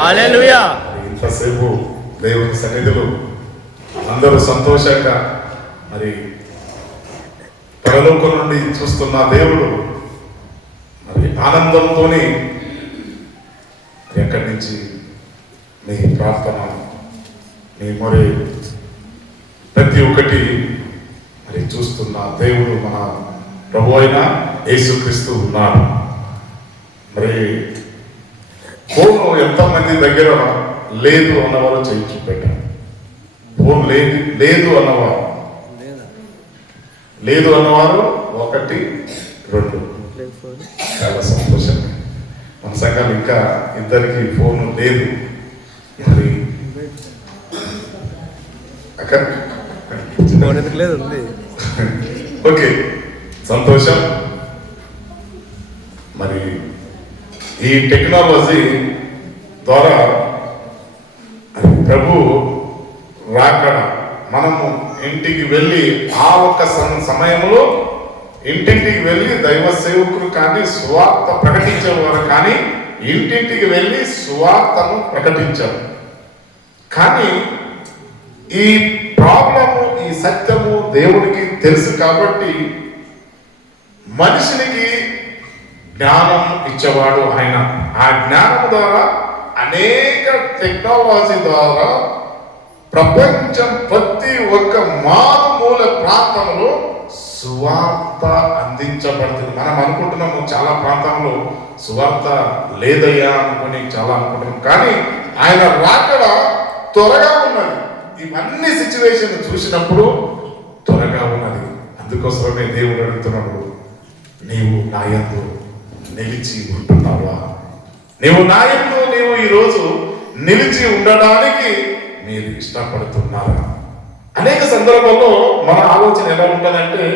హల్లెలూయా. ఇంతసేపు దేవుని సన్నిధిలో అందరూ సంతోషంగా మరి పరలోకం నుండి చూస్తున్న దేవుడు మరి ఆనందంతో ఎక్కడి నుంచి మీ ప్రార్థన మీ మరి ప్రతి ఒక్కటి మరి చూస్తున్న దేవుడు మన ప్రభు అయిన యేసుక్రీస్తు ఉన్నాడు. మరి ఫోన్ ఎంతమంది దగ్గర లేదు అన్నవారు చేయి చూపెట్టారు. ఫోన్ లేదు అన్నవారు 1 2 చాలా సంతోషం. మన సంఘాలు ఇంకా ఇద్దరికి ఫోన్ లేదు. మరి అక్కడ ఓకే సంతోషం. మరి ఈ టెక్నాలజీ ద్వారా ప్రభు రాకడ మనము ఇంటికి వెళ్ళి ఆ ఒక్క సమయంలో ఇంటింటికి వెళ్ళి దైవ సేవకులు కానీ సువార్త ప్రకటించేవారు కానీ ఇంటింటికి వెళ్ళి సువార్తను ప్రకటించారు. కానీ ఈ ప్రాబ్లము ఈ సత్యము దేవునికి తెలుసు కాబట్టి మనిషినికి జ్ఞానం ఇచ్చేవాడు ఆయన. ఆ జ్ఞానం ద్వారా అనేక టెక్నాలజీ ద్వారా ప్రపంచం ప్రతి ఒక్క మారుమూల ప్రాంతంలో సువార్త అందించబడుతుంది. మనం అనుకుంటున్నాము చాలా ప్రాంతంలో సువార్త లేదయ్యా అనుకుని చాలా అనుకుంటున్నాం. కానీ ఆయన రాకడ త్వరగా ఉన్నది. ఇవన్నీ సిచ్యువేషన్ చూసినప్పుడు త్వరగా ఉన్నది. అందుకోసమే దేవుడు అడుగుతున్నాడు, నీవు నా యందు నిలిచి ఉంటున్నావా? నీవు నా యందు నీవు ఈరోజు నిలిచి ఉండడానికి మీరు ఇష్టపడుతున్నారా? అనేక సందర్భాల్లో మన ఆలోచన ఎలా ఉంటుందంటే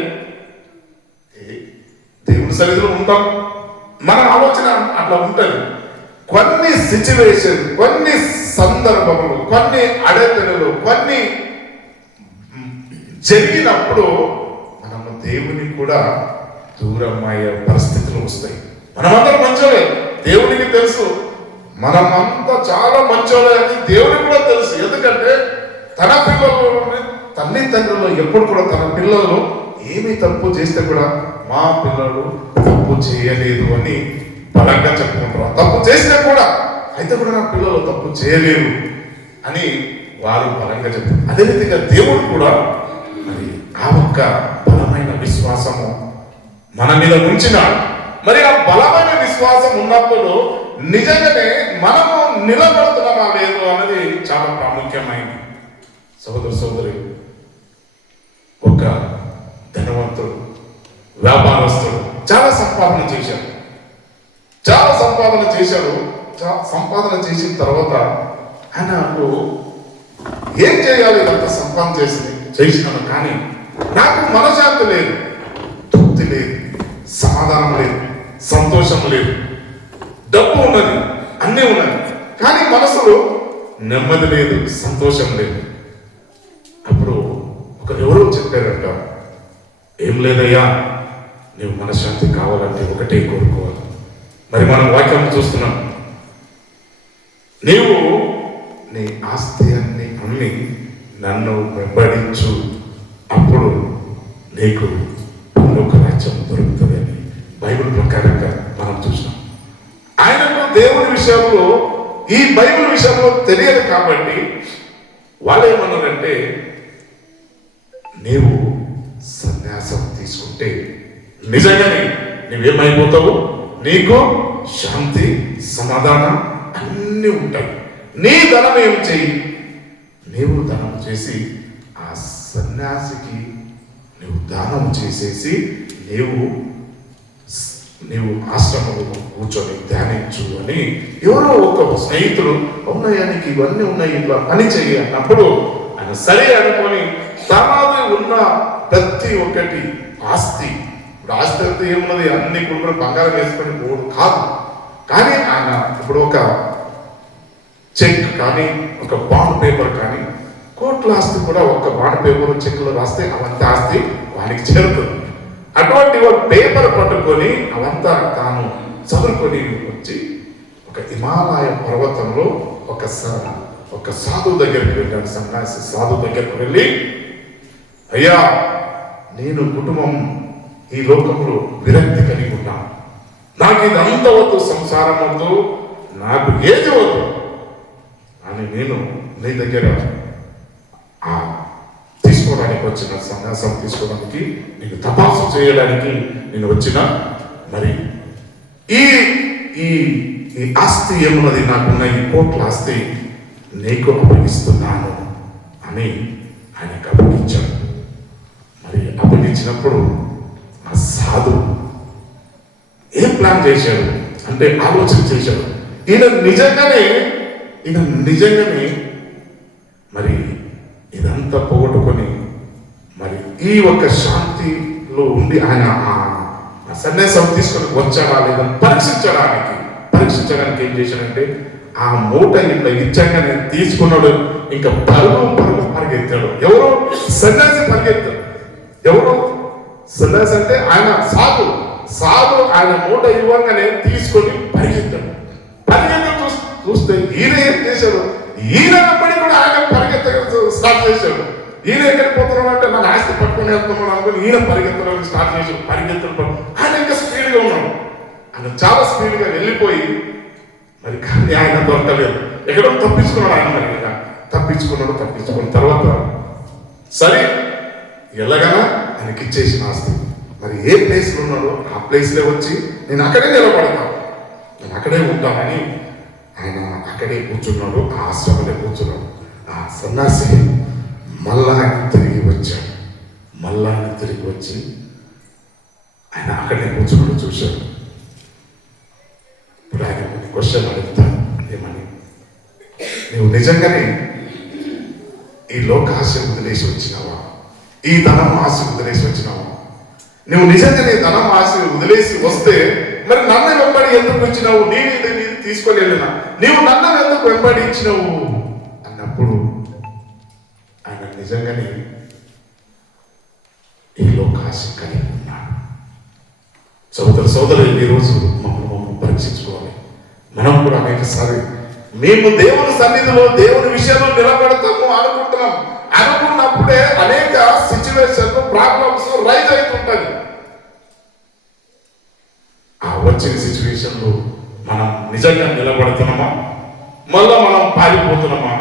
దేవుని సన్నిధిలో ఉంటాం, మన ఆలోచన అట్లా ఉంటుంది. కొన్ని సిచ్యువేషన్, కొన్ని సందర్భములు, కొన్ని అడగలు, కొన్ని జరిగినప్పుడు మనము దేవుని కూడా దూరం అయ్యే పరిస్థితులు వస్తాయి. మనమందరం మంచోలే, దేవునికి తెలుసు. మనమంతా చాలా మంచోలే అని దేవునికి కూడా తెలుసు. ఎందుకంటే తన పిల్లలు తల్లిదండ్రులు ఎప్పుడు కూడా తన పిల్లలు ఏమి తప్పు చేస్తే కూడా మా పిల్లలు తప్పు చేయలేదు అని బలంగా చెప్పుకుంటారు. తప్పు చేసినా కూడా అయితే కూడా నా పిల్లలు తప్పు చేయలేరు అని వారు బలంగా చెప్తారు. అదే విధంగా దేవుడు కూడా మరి ఆ ఒక్క బలమైన విశ్వాసము మన మీద ఉంచినాడు. మరి ఆ బలమైన విశ్వాసం ఉన్నప్పుడు నిజంగానే మనము నిలబడుతున్నామా లేదు అన్నది చాలా ప్రాముఖ్యమైనది. సోదరి ఒక ధనవంతుడు వ్యాపారస్తుడు చాలా సంపాదన చేశాడు. సంపాదన చేసిన తర్వాత ఆయనకు ఏం చేయాలి? అంత సంపాదన చేసినాను కానీ నాకు మనశ్శాంతి లేదు, తృప్తి లేదు, సమాధానం లేదు, సంతోషం లేదు. డబ్బు ఉన్నది, అన్నీ ఉన్నది, కానీ మనసులో నెమ్మది లేదు, సంతోషం లేదు. అప్పుడు ఎవరో చెప్పారట, ఏం లేదయ్యా, నీవు మనశ్శాంతి కావాలంటే ఒకటే కోరుకోవాలి. మరి మనం వాక్యం చూస్తున్నాం, నీవు నీ ఆస్తి అన్ని అమ్మి నన్ను వెంబడించు, అప్పుడు నీకు పరలోక రాజ్యం దొరుకుతుంది అని బైబిల్ ప్రకారంగా మనం చూసినాం. ఆయనకు దేవుని విషయంలో ఈ బైబిల్ విషయంలో తెలియదు కాబట్టి వాళ్ళు ఏమన్నారంటే, నీవు సన్యాసం తీసుకుంటే నిజంగానే నువ్వేమైపోతావు, నీకు శాంతి సమాధానం అన్నీ ఉంటాయి. నీ ధనం ఏం చెయ్యి, నీవు ధనం చేసి ఆ సన్యాసికి నువ్వు దానం చేసేసి నీవు ఆశ్రమంలో కూర్చొని ధ్యానించు అని ఎవరో ఒక స్నేహితుడు, అవునయ్యా నీకు ఇవన్నీ ఉన్నాయి, ఇట్లా పని చెయ్యి అన్నప్పుడు ఆయన సరే అనుకొని తనది ఉన్న ప్రతి ఒక్కటి ఆస్తి, ఇప్పుడు ఆస్తి అంతా ఏమున్నది, అన్ని కూడా బంగారం వేసుకొని పోవడం కాదు. కానీ ఆయన ఇప్పుడు ఒక చెక్ కానీ ఒక బాండ్ పేపర్ కానీ, కోట్ల ఆస్తి కూడా ఒక బాండ్ పేపర్ చెక్లో రాస్తే అవంతా ఆస్తి వానికి చేరుతుంది. అటువంటి ఒక పేపర్ పట్టుకొని అవంతా తాను చదువుకొని వచ్చి ఒక హిమాలయ పర్వతంలో ఒక సాధువు దగ్గరికి వెళ్ళాడు. సన్యాసి సాధువు దగ్గరికి వెళ్ళి, అయ్యా, నేను కుటుంబం ఈ లోకంలో విరక్తి కలిగి ఉన్నాను, నాకు ఇదంతా వద్దు, సంసారం వద్దు, నాకు ఏది వద్దు అని నేను నీ దగ్గర తీసుకోవడానికి వచ్చిన, సన్యాసం తీసుకోవడానికి, నేను తపాసు చేయడానికి నేను వచ్చిన, మరి ఈ ఈ ఈ ఆస్తి ఏమున్నది, నాకున్న ఈ కోట్ల ఆస్తి నీకు అప్పగిస్తున్నాను అని ఆయనకు అప్పగించాడు. మరి అప్పగించినప్పుడు ఆ సాధు ఏం ప్లాన్ చేశాడు అంటే ఆలోచన చేశాడు. ఈయన నిజంగానే మరి ఇదంతా పోగొట్టుకొని మరి ఈ ఒక్క శాంతిలో ఉండి ఆయన ఆ సన్యాసం తీసుకొని వచ్చాడా లేదా పరీక్షించడానికి ఏం చేశాడంటే, ఆ మూట ఇట్లా ఇచ్చంగానే తీసుకున్నాడు. ఇంకా పరిగెత్తాడు. ఎవరు? సన్యాసి పరిగెత్తాడు. ఎవరు సన్యాసి అంటే ఆయన సాధు ఆయన మూట ఇవ్వగానే తీసుకొని పరిగెత్తాడు. చూస్తే ఈయన ఏం చేశాడు, ఈయన వెంబడి కూడా ఆయన పరిగెత్తడం స్టార్ట్ చేశాడు. ఈయన ఎక్కడికి పోతున్నాడు అంటే, నా ఆస్తి పట్టుకుని వెళ్తున్నాడు అనుకుని ఈయన పరిగెత్తడానికి స్టార్ట్ చేశాడు. పరిగెత్తడం ఆయన ఇంకా స్పీడ్గా ఉన్నాడు. ఆయన చాలా స్పీడ్గా వెళ్ళిపోయి మరి కానీ ఆయన దొరకలేదు. ఎక్కడో తప్పించుకున్నాడు. ఆయన మరి తప్పించుకున్న తర్వాత సరే ఎలాగైనా ఆయనకి ఇచ్చేసిన ఆస్తి, మరి ఏ ప్లేస్లో ఉన్నాడో ఆ ప్లేస్లో వచ్చి నేను అక్కడే నిలబడతాను, నేను అక్కడే ఉంటానని ఆయన అక్కడే కూర్చున్నాడు. ఆ ఆశ్రమంలో కూర్చున్నాడు. ఆ సన్యాసి మళ్ళా ఆయన తిరిగి వచ్చి ఆయన అక్కడే కూర్చున్నాడు. చూశాడు. ఇప్పుడు ఆయన క్వశ్చన్ అడుగుతాను, ఏమని, నువ్వు నిజంగానే ఈ లోక ఆశ వదిలేసి వచ్చినావా? ఈ ధనం ఆశ వదిలేసి వచ్చినావా? నువ్వు నిజంగానే ధనం ఆశ వదిలేసి వస్తే మరి నన్ను వెంబడి ఎందుకు వచ్చినావు? నేను తీసుకోలేనా? నీవు నన్ను ఎందుకు వెంబడించినావు అన్నప్పుడు ఆయన నిజంగానే ఈ లోకాశ కలిగి ఉన్నాడు. సోదరులు ఈరోజు మమ్మల్ని పరీక్షించుకోవాలి. మనం కూడా అనేకసారి మేము దేవుని సన్నిధిలో దేవుని విషయంలో నిలబడతాము అనుకున్నప్పుడే అనేక సిచ్యువేషన్లు, ప్రాబ్లమ్స్ రైజ్ అవుతుంటాయి. ఆ వచ్చిన సిచ్యువేషన్లు మనం నిజంగా నిలబడుతున్నామా, మళ్ళా మనం పారిపోతున్నామా?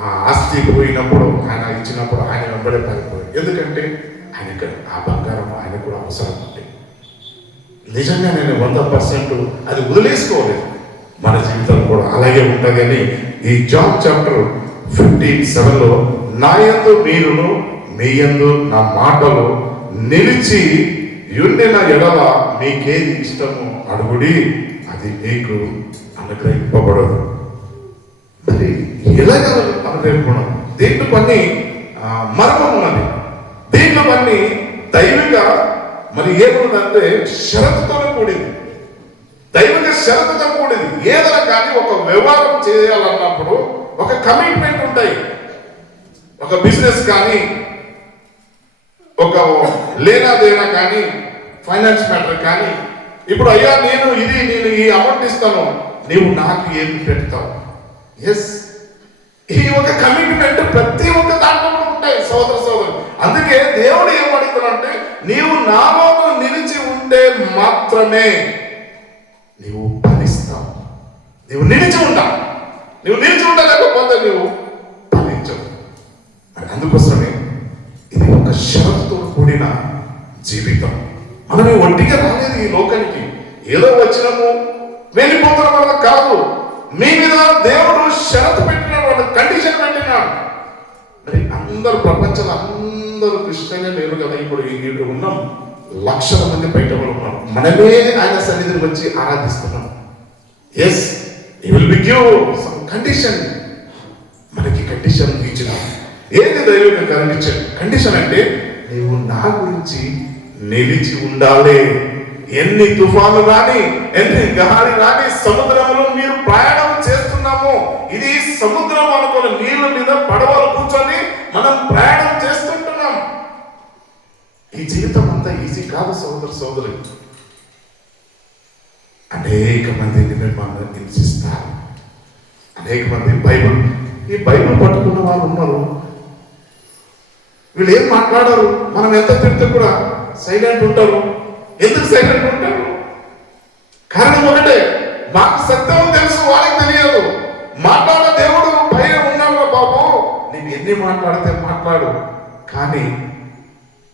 ఆ ఆస్తి పోయినప్పుడు, ఆయన ఇచ్చినప్పుడు ఆయన వెంబడే పారిపోయి, ఎందుకంటే ఆయనకు ఆ బంగారం ఆయన కూడా అవసరం ఉంది. నిజంగా నేను 100% అది వదిలేసుకోలేదు. మన జీవితం కూడా అలాగే ఉంటుంది అని ఈ జాన్ చాప్టర్ 15:7లో, నా యందు మీరును మీ యందు నా మాటలు నిలిచి యుండిన ఎడల మీకేది ఇష్టమో అడుగుడి, అది మీకు అనుగ్రహింపబడదు. మరి ఎలాగ అనుగ్రహింపడం? దీంట్లో కొన్ని మర్మం ఉన్నది. దీంట్లో కొన్ని దైవిక మరి ఏమున్నదంటే షరతుతో కూడింది. దైవిక షరతుతో కూడింది. ఏదైనా కానీ ఒక వ్యవహారం చేయాలన్నప్పుడు ఒక కమిట్మెంట్ ఉంటాయి. ఒక బిజినెస్ కానీ, ఒక లేనాదేనా కానీ, ఫైనాన్స్ మ్యాటర్ కానీ, ఇప్పుడు అయ్యా నేను ఈ అమౌంట్ ఇస్తాను, నీవు నాకు ఏమి పెడతావు? ఎస్, ఈ ఒక కమిట్మెంట్ ప్రతి ఒక్క దాంట్లో ఉంటాయి సోదరు. అందుకే దేవుడు ఏమడుగుతాడంటే, నీవు నాలో నిలిచి ఉంటే మాత్రమే నీవు ఫలిస్తావు. నీవు నిలిచి ఉండలేకపోతే నీవు ఫలించవు. అందుకోసమే ఇది ఒక షరతుతో కూడిన జీవితం. మనం ఒంటిగా రాలేదు ఈ లోకానికి, ఏదో వచ్చినాము వెళ్ళిపోతున్న వల్ల కాదు. మీ మీద దేవుడు షరతు పెట్టినాడు, వాళ్ళ కండిషన్ పెట్టినాడు. మరి అందరూ ప్రపంచంలో అందరూ క్రిస్టియన్గా లేరు కదా. ఇప్పుడు ఉన్నాం, లక్షల మంది బయట ఉన్నాం. మనమే ఆయన సన్నిధిని వచ్చి ఆరాధిస్తున్నాం. Yes, he will be give some condition. మనకి కండిషన్ ఇచ్చిన ఏది దైవిక కండిషన్ అంటే, నీవు నా గురించి నిలిచి ఉండాలి. ఎన్ని తుఫాను రాని, ఎన్ని గాలి రాని, సముద్రంలో మీరు ప్రయాణం చేస్తున్నాము. ఇది సముద్రం అనుకున్న నీళ్ళ మీద పడవలు కూర్చొని మనం ప్రయాణం చేస్తుంటున్నాం. ఈ జీవితం అంతా ఈజీ కాదు సోదరు. అనేక మంది మిమ్మల్ని హింసిస్తారు, అనేక మంది ఈ బైబిల్ పట్టుకున్న వాళ్ళు ఉన్నారు, వీళ్ళు ఏం మాట్లాడారు, మనం ఎంత తిడితే కూడా సైలెంట్ ఉంటారు. ఎందుకు సైలెంట్ ఉంటారు? కారణం ఒకటే, మాకు సత్యం తెలుసు, వాళ్ళకి తెలియదు. మాట్లాడే దేవుడు పైన ఉన్నాడు బాబు, నీకు ఎన్ని మాట్లాడితే మాట్లాడు, కానీ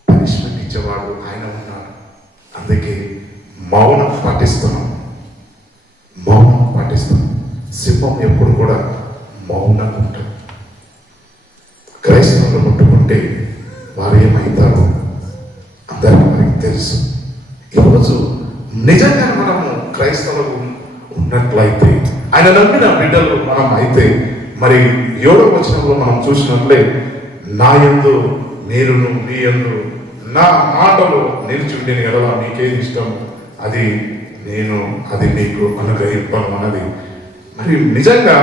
పనిష్మెంట్ ఇచ్చేవాడు ఆయన ఉన్నాడు. అందుకే మౌనం పాటిస్తున్నాం. సింహం ఎప్పుడు కూడా మౌనంగా ఉంటుంది. క్రైస్తవులు ముట్టుకుంటే వారు ఏమవుతారో అందరికీ మనకి తెలుసు. ఈరోజు నిజంగా మనము క్రైస్తవులు ఉన్నట్లయితే, ఆయన నమ్మిన బిడ్డలు మనం అయితే, మరి 7వ వచనంలో మనం చూసినట్లే, నా యందు మీరును మీ యందు నా మాటలు నిలిచుండిన ఎడల మీకేది ఇష్టం అది మీకు అనుగ్రహింపను అన్నది. మరి నిజంగా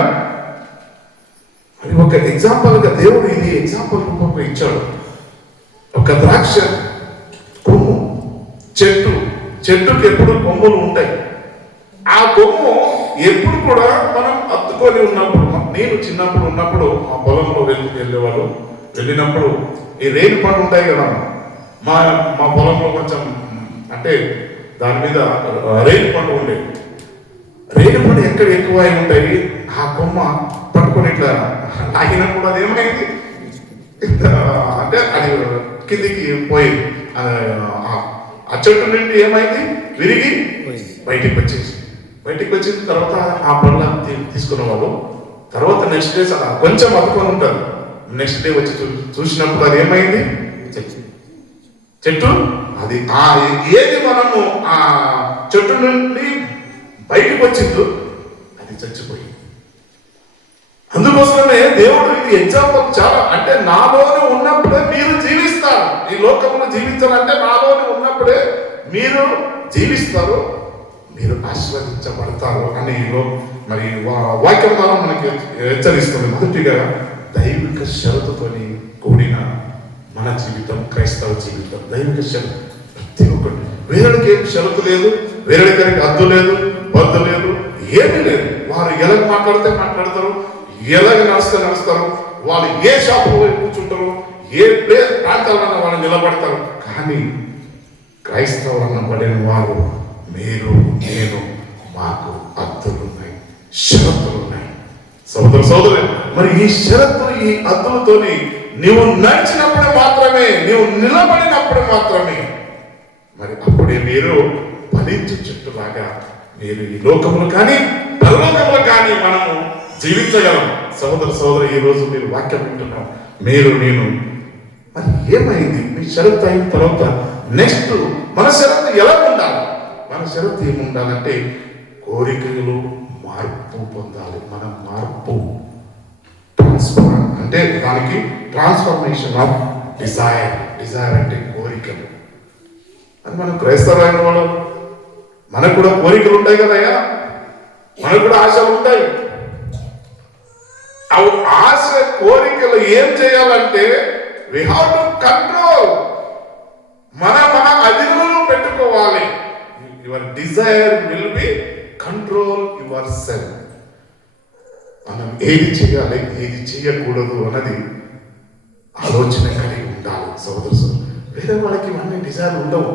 మరి ఒక ఎగ్జాంపుల్గా దేవుడు ఇది ఎగ్జాంపుల్ రూపంగా ఇచ్చాడు. ఒక ద్రాక్ష కొమ్ము చెట్టుకి ఎప్పుడు కొమ్ములు ఉంటాయి. ఆ కొమ్ము ఎప్పుడు కూడా మనం అత్తుకొని ఉన్నప్పుడు, నేను చిన్నప్పుడు ఉన్నప్పుడు మా పొలంలో వెళ్ళినప్పుడు ఈ రేణి పండు ఉంటాయి కదా, మా పొలంలో కొంచెం అంటే దాని మీద రేణి పండు ఉండేది. రేణి పండు ఎక్కడ ఎక్కువ ఉంటాయి, ఆ కొమ్మ పట్టుకొని ఇట్లా లాగినప్పుడు అది ఏమైంది అంటే అది కిందికి పోయింది. ఆ చెట్టు నుండి ఏమైంది, విరిగి బయటికి వచ్చిన తర్వాత ఆ పండ్ల తీసుకున్న వాళ్ళు తర్వాత నెక్స్ట్ డే కొంచెం అతుకొని ఉంటారు. నెక్స్ట్ డే వచ్చి చూసినప్పుడు అది ఏమైంది, చెట్టు అది ఏది మనము ఆ చెట్టు నుండి బయటకు వచ్చిందో అది చచ్చిపోయింది. అందుకోసమే దేవుడు ఇది ఎగ్జాంపుల్ చాలా, అంటే నాలోనే ఉన్నప్పుడే మీరు జీవిస్తారు. ఈ లోకంలో జీవించాలంటే నాలోనే ఉన్నప్పుడే మీరు జీవిస్తారు, మీరు ఆశీర్వదించబడతారు అని మరి వాక్యం ద్వారా మనకి హెచ్చరిస్తుంది. మొదటిగా దైవిక షరతుతోని కూడిన మన జీవితం, క్రైస్తవ జీవితం. దైవిక షరతు ప్రతి ఒక్కటి. వేరేడికి ఏం షరతు లేదు, వేరేడికి అద్దు లేదు, బద్దు లేదు, ఏమీ లేదు. వారు ఎలాగ మాట్లాడితే మాట్లాడతారు, ఎలాగ నడుస్తారు, వాళ్ళు ఏ షాపులో కూర్చుంటారు, ఏ ప్రాంతాలన్నా వాళ్ళు నిలబడతారు. కానీ క్రైస్తవులన్న పడిన వారు మీరు నేను మాకు అద్దులు ఉన్నాయి, షరతులు ఉన్నాయి. సోదరు మరి ఈ షరతులు ఈ అద్దులతోని నీవు నడిచినప్పుడు మాత్రమే, నీవు నిలబడినప్పుడు మాత్రమే, మరి అప్పుడే మీరు ఫలించు చెట్టులాగా మీరు ఈ లోకములు కానీ పరలోకములు కానీ మనము జీవించగలం. సోదరు ఈ రోజు మీరు వాక్యం వింటున్నాం, మీరు నేను. మరి ఏమైంది మీ షరతు అయిన తర్వాత నెక్స్ట్ మన షరతు ఎలా ఉండాలి? మన షరతు ఏముండాలంటే కోరికలు మార్పు పొందాలి. మనం మార్పు అంటే దానికి ట్రాన్స్ఫర్మేషన్ ఆఫ్ డిజైర్ అంటే కోరికలు. అది మనం క్రైస్తవులైన వాళ్ళు, మనకు కూడా కోరికలు ఉంటాయి కదయ్యా, మనకు కూడా ఆశలు ఉంటాయి. ఆశ కోరికలు ఏం చేయాలంటే we have to control, మన అధీనంలో పెట్టుకోవాలి. Your desire will be control your self. మనం ఏది చేయాలి ఏది చేయకూడదు అన్నది ఆలోచన కలిగి ఉండాలి. సోదరు వేరే వాళ్ళకి ఇవన్నీ డిజైర్ ఉండవు,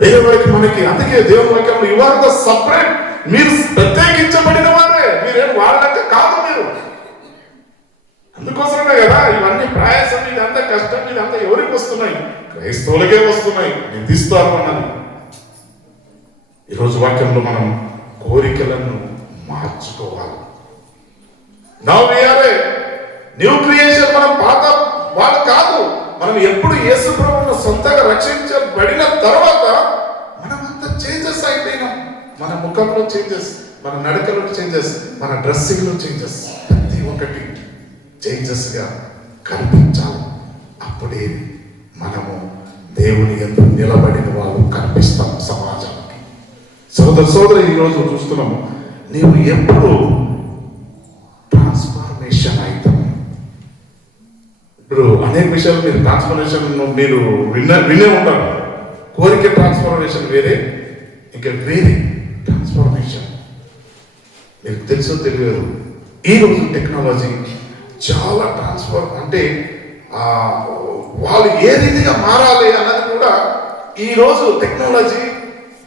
వేరే వాళ్ళకి మనకి. అందుకే దేవుని వాక్యంలో యు ఆర్ ద సపరేట్, మీరు ప్రత్యేకించబడిన వారే, మీరేం వాళ్ళకి కాదు మీరు. అందుకోసమే కదా ఇవన్నీ ప్రయాసం, ఇదంతా కష్టం, ఇదంతా ఎవరికి వస్తున్నాయి? క్రైస్తవులకే వస్తున్నాయి, నిందిస్తారు అన్నది. ఈరోజు వాక్యంలో మనం కోరికలను మార్చుకోవాలి. Now we are a new creation. మనం పాత వాళ్ళు కాదు. మనం ఎప్పుడు యేసు ప్రభువును సొంతంగా రక్షించబడిన తర్వాత మనమంతా చేంజెస్ అయిపోయినాం. మన ముఖంలో చేంజెస్, మన నడకలో చేంజెస్, మన డ్రెస్సింగ్లో చేంజెస్, ప్రతి ఒక్కటి చేంజెస్ గా కనిపించాలి. అప్పుడే మనము దేవుని యందు నిలబడిన వాళ్ళు కనిపిస్తాం సమాజానికి. సోదరు ఈరోజు చూస్తున్నాము, నీవు ఎప్పుడు ట్రాన్స్ఫర్మేషన్ అవుతాం. ఇప్పుడు అనేక విషయాలు మీరు ట్రాన్స్ఫర్మేషన్ మీరు వినే ఉంటారు. కోరిక ట్రాన్స్ఫర్మేషన్ వేరే, ఇంకా వేరే ట్రాన్స్ఫర్మేషన్. మీకు తెలుసో తెలియదు, ఈరోజు టెక్నాలజీ చాలా ట్రాన్స్ఫర్, అంటే వాళ్ళు ఏ రీతిగా మారాలి అన్నది కూడా ఈరోజు టెక్నాలజీ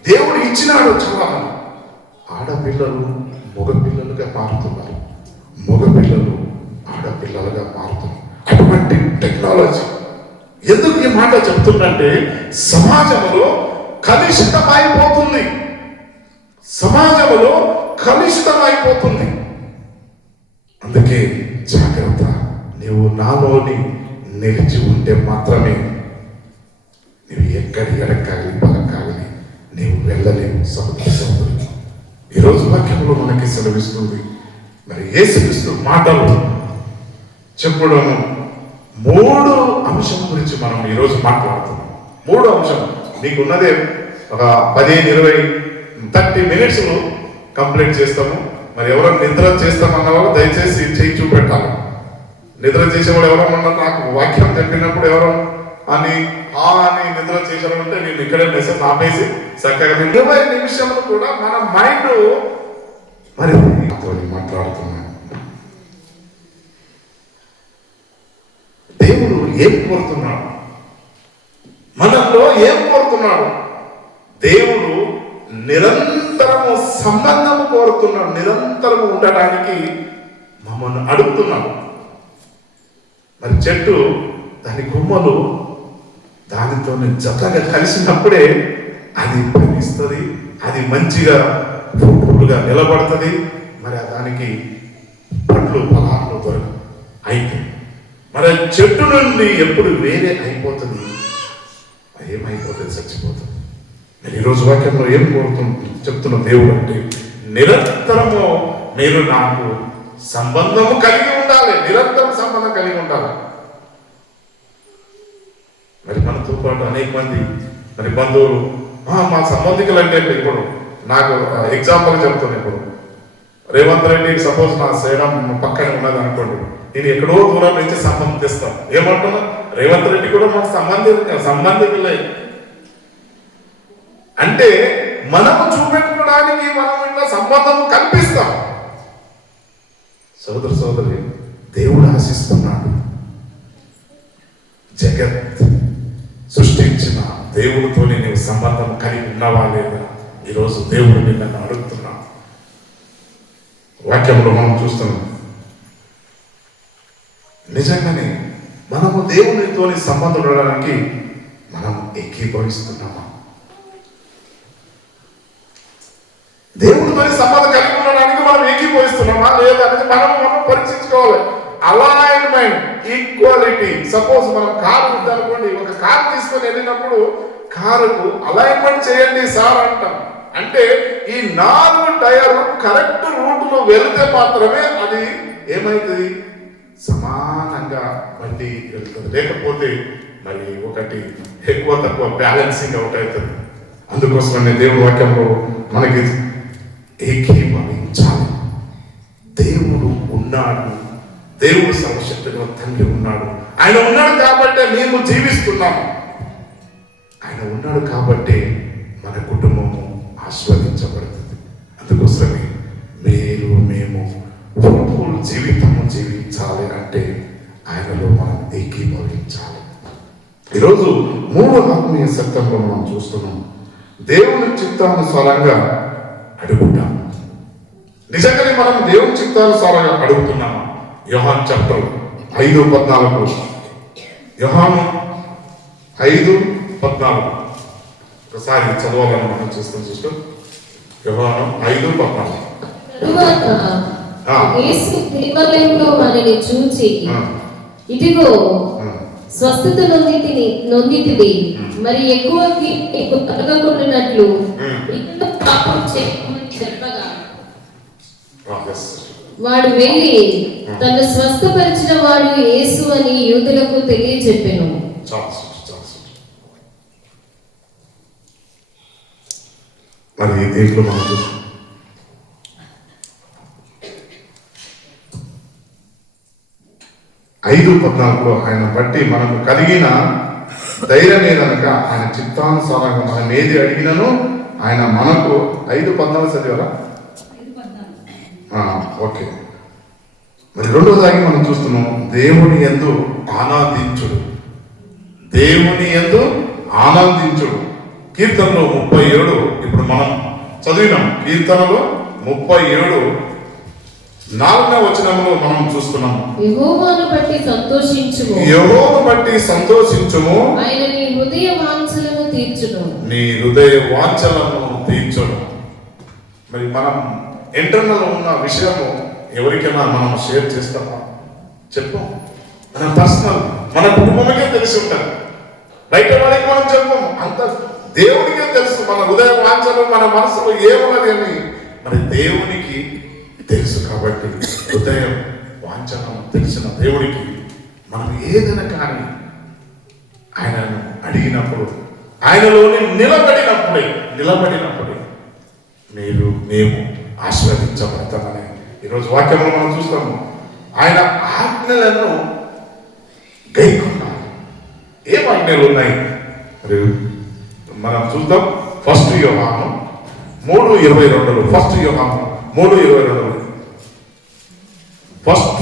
దేవుడు ఇచ్చినాడు. చాలా మంది ఆడపిల్లలు మగపిల్లలుగా మారుతున్నారు, మగపిల్లలు ఆడపిల్లలుగా మారుతున్నారు. అటువంటి టెక్నాలజీ ఎందుకు ఈ మాట చెప్తుందంటే సమాజంలో కలుషితమైపోతుంది, సమాజంలో కలుషితమైపోతుంది. అందుకే జాగ్రత్త, నీవు నాలోని నిలిచి ఉంటే మాత్రమే నీవు ఎక్కడి ఎడకాగలి పలకాగలి నీవు వెళ్ళలేవు. సహోదర సహోదరులు, ఈరోజు వాక్యంలో మనకి సెలవిస్తుంది. మరి యేసుక్రీస్తు మాటలు చెప్పడం 3 అంశం గురించి మనం ఈరోజు మాట్లాడుతున్నాం. 3 అంశం నీకున్నదే ఒక 15-20-30 మినిట్స్ కంప్లీట్ చేస్తాము. మరి ఎవరైనా నిద్ర చేస్తామన్న వాళ్ళు దయచేసి చేయి చూపెట్టాలి. నిద్ర చేసేవాడు ఎవరన్నా నాకు వాక్యం చెప్పినప్పుడు ఎవరో అని నిద్ర చేసామంటే నేను ఇక్కడే మెసేజ్ ఆపేసి చక్కగా 20 నిమిషంలో కూడా మన మైండ్ మరి మాట్లాడుతున్నాను. దేవుడు ఏం కోరుతున్నాడు, మనలో ఏం కోరుతున్నాడు? దేవుడు నిరంతరము సంబంధం కోరుతున్నాడు, నిరంతరము ఉండడానికి మమ్మల్ని అడుగుతున్నాడు. మరి చెట్టు దాని కొమ్మలు దానితో జతగా కలిసినప్పుడే అది ఫలిస్తుంది, అది మంచిగా ఫ్రూట్ఫుల్గా నిలబడుతుంది. మరి దానికి పండ్లు ఫలాలు దొరక అయితే మరి చెట్టు నుండి ఎప్పుడు వేరే అయిపోతుంది, ఏమైపోతుంది? చచ్చిపోతుంది. మరి ఈరోజు వాక్యంలో ఏం చెప్తున్న దేవుడు అంటే నిరంతరము మీరు నాకు సంబంధము కలిగి ఉండాలి, నిరంతరం సంబంధం కలిగి ఉండాలి. మరి మనతో పాటు అనేక మంది మరి బంధువులు మా సంబంధికులు అంటే ఇప్పుడు నాకు ఎగ్జాంపుల్ చెప్తాను. ఇప్పుడు రేవంత్ రెడ్డి సపోజ్ నా శరీరం పక్కనే ఉన్నది అనుకోండి, నేను ఎక్కడో దూరం నుంచి సంబంధం తెస్తాను. ఏమంటున్నా, రేవంత్ రెడ్డి కూడా మాకు సంబంధికులే అంటే మనము చూపెట్టుకోవడానికి మనం ఇట్లా సంబంధం కల్పిస్తాం. సోదర సోదరి, దేవుడు ఆశిస్తున్నాడు. జగత్ సృష్టించిన దేవుడితోనే నీవు సంబంధం కలిగి ఉన్నావా లేదా? ఈరోజు దేవుడు నిన్ను అడుగుతున్నా. వాక్యంలో మనం చూస్తున్నాం, నిజంగానే మనము దేవునితోని సంబంధం ఉండడానికి మనం ఏకీభవిస్తున్నామా? దేవుడితో సంబంధం కలిగి ఉండడానికి మనం ఏకీభవిస్తున్నామా లేదా అనేది మనం పరీక్షించుకోవాలి. Alignment, equality. సపోజ్ మనం కారు ఉందనుకోండి, ఒక కారు తీసుకొని వెళ్ళినప్పుడు కారుకు అలైన్మెంట్ చేయండి సార్ అంటాం. అంటే ఈ 4 టైర్లు కరెక్ట్ రూట్లో వెళితే మాత్రమే అది ఏమైతుంది, సమానంగా బండి వెళ్తుంది. లేకపోతే మరి ఒకటి ఎక్కువ తక్కువ బ్యాలెన్సింగ్ అవుట్ అవుతుంది. అందుకోసమనే దేవుడి వాక్యంలో మనకి ఏకీభవించాలి. దేవుడు ఉన్నాడు, దేవుడు సర్వశక్తిగా తండ్రి ఉన్నాడు. ఆయన ఉన్నాడు కాబట్టి మేము జీవిస్తున్నాము. ఆయన ఉన్నాడు కాబట్టి మన కుటుంబము ఆస్వాదించబడుతుంది. అందుకోసమే మేము జీవితము జీవించాలి అంటే ఆయనలో మనం ఏకీభవించాలి. ఈరోజు 3 ఆత్మీయ సత్యంలో మనం చూస్తున్నాం. దేవుని చిత్తానుసారంగా అడుగుతాం. నిజంగానే మనం దేవుని చిత్తానుసారంగా అడుగుతున్నామా? యోహాను చాప్టర్ 5:14, యోహాను 5:14 ఒకసారి చదవాలని మనం చూస్తాం. చూస్తాం యోహాను 5:14. యేసు దేవాలయంలో మనల్ని చూచి, ఇదిగో స్వస్థత నొందితివి, మరి ఎక్కువ కలగకుండానట్లు ఇంకా పాపం చేయమని చెప్పగా వాడు వెళ్ళి తను స్వస్థపరిచిన వాడు యేసు అని యూదులకు తెలియజెప్పెను. మరి దీంట్లో మనం చూస్తాం, 5:14 ఆయన బట్టి మనకు కలిగిన ధైర్యం ఏదనక ఆయన చిత్తానుసారంగా మనం ఏది అడిగినను ఆయన మనకు 5:14 చదివారా? ఓకే. మరి రెండోదాగి మనం చూస్తున్నాం దేవుని యందు ఆనందించుడు. దేవుని యందు ఆనందించుడు. కీర్తనలో 37 ఇప్పుడు మనం చదివినాం. కీర్తనలో 37 4వ వచనంలో మనం చూస్తున్నాము. యెహోవాను బట్టి సంతోషించుము, యెహోవాను బట్టి సంతోషించుము, ఆయన నీ హృదయ వాంఛలను తీర్చును. నీ హృదయ వాంఛలను తీర్చును. మరి మనం ఇంటర్నల్ ఉన్న విషయము ఎవరికైనా మనం షేర్ చేస్తామా? చెప్పం. మన పర్సనల్, మన కుటుంబమే తెలిసి ఉంటుంది. బయట వాడికి మనం చెప్పం. అంత దేవునికే తెలుసు మన హృదయ వాంఛలు, మన మనసులో ఏమున్నది అని. మరి దేవునికి తెలుసు. కాబట్టి హృదయ వాంఛలను తెలిసిన దేవుడికి మనం ఏదైనా కానీ ఆయనను అడిగినప్పుడు, ఆయనలోని నిలబడినప్పుడే మేము ఆశీర్వదించబడతామని ఈరోజు వాక్యంలో మనం చూస్తాము. ఆయన ఆజ్ఞలను గైకొన్నారు. ఏం ఆజ్ఞలు ఉన్నాయి మరి మనం చూద్దాం. 1 యోహాను 3:22. 1 యోహాను 3:22. ఫస్ట్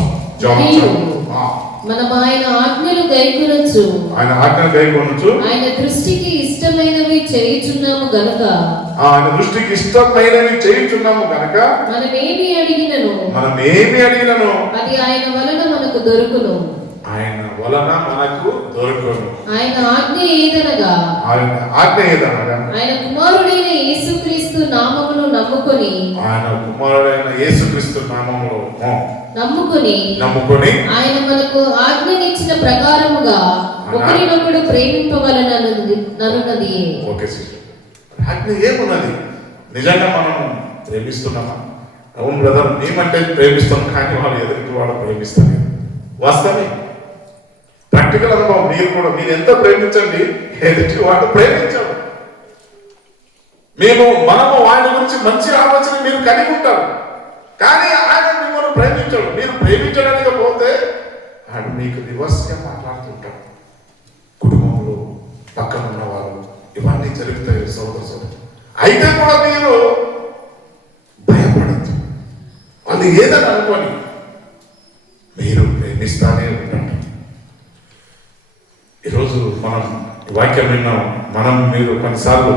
మనం ఆయన ఆజ్ఞలు గైకొనొచ్చు, ఆయన ఆజ్ఞలు గైకొనొచ్చు, ఆయన దృష్టికి ఇష్టమైనవి చేయుచున్నాము గనుక, ఆయన దృష్టికి ఇష్టమైనవి చేయుచున్నాము గనుక మనమేమి అడిగినను అది ఆయన వలన మనకు దొరుకును. ఆయన వలన మనకు దొరుకును. ఆయన ఆజ్ఞ ఏదనగా ఆయన కుమారుడైన యేసుక్రీస్తు నామమును నమ్ముకొని ఆయన మనకు ఆజ్ఞనిచ్చిన ప్రకారముగా ఒకరినొకడు ప్రేమింపవలనన్నది. ఓకే సిస్టర్, ఆజ్ఞ ఏమున్నది? నిజంగా మనం ప్రేమిస్తున్నామా? అవును బ్రదర్, మేమంటే ప్రేమిస్తాం, కానీ వాళ్ళు ఎదుటి వాడు ప్రేమిస్తారు. వాస్తవమే, ప్రాక్టికల్ అనుభవం. మీరు ఎంత ప్రేమించండి, ఎదుటి వాడు ప్రేమించాడు. మనము ఆయన గురించి మంచి ఆలోచన మీరు కలిగి ఉంటారు, కానీ ఆయన మిమ్మల్ని ప్రేమించాడు. మీరు ప్రేమించడానికి పోతే ఆయన మీకు రివర్స్గా మాట్లాడుతుంటాడు. కుటుంబంలో పక్కన ఉన్నవారు ఇవన్నీ జరుగుతాయి సోదరు. అయితే కూడా మీరు భయపడద్దు. వాళ్ళు ఏదని అనుకోని మీరు ప్రేమిస్తానే ఉండండి. ఈరోజు మనం వాక్యం విన్నాం. మీరు కొన్నిసార్లు